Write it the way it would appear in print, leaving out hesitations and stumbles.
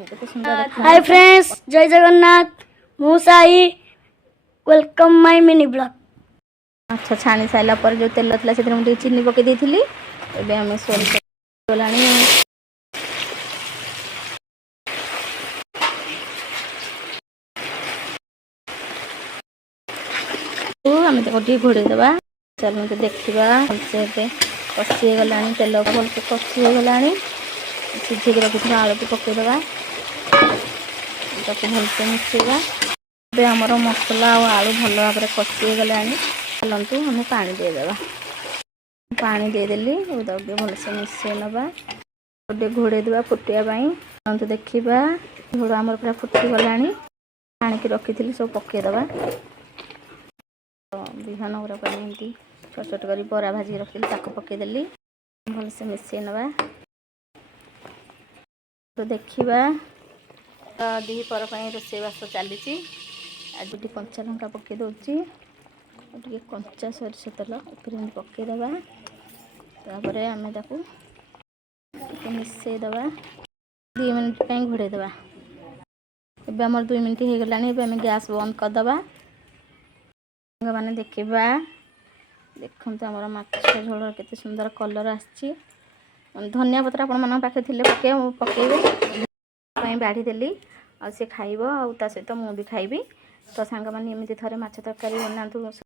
Hi friends, जय जगन्नाथ। मु Sai, welcome my mini blog. अच्छा छाणी साइला पर जो तेल थला से मुझे चीनी पके देथिली। एबे हमें सोरिष गलानी तो हमें तो गोटी घोड़े देबा। चल मते देखिबा से पे कसी गलानी तेल भल से कसी गलानी। सिझे के रखिथबा आलू को पके देबा। ताको भल से मिसेबा। एबे हमर मसला और आलू भल भाबरे कसी गलानी। चलंतु हमें पानी दे देबा। पानी दे देली उदके भल से मिसे नबा। गोटे घोड़े देबा फुटिया पाई। चलंतु देखिबा घोड़ा हमर पूरा फुटी गलानी। पानी के रखिथिली सब पके देबा। बिहान गुरा एमती छोट छोट कर बरा भाजी रखी ताको पके देली भल से मिसे नबा। तो देखिबा दी पर रोषे बास चली। आज कंचा लंका पके दूची टे कंचा सरिष तेल ऊपर पके देबा। तापर आम मिसे देबा 2 मिनट घोड़े देबा। एबे हमर 2 मिनट हो गलानी। एबे हम गैस बंद कर देबा। मैंने देखा देखते आम माछ झोल के सुंदर कलर आसी। धनिया पत्र आपण पाखे थे पकईबे बाढ़ी देली आ सी खाइब आ सहित मुझे खाइबी। तो सांग मैंने एमती थे माछ तरकारी बनातु।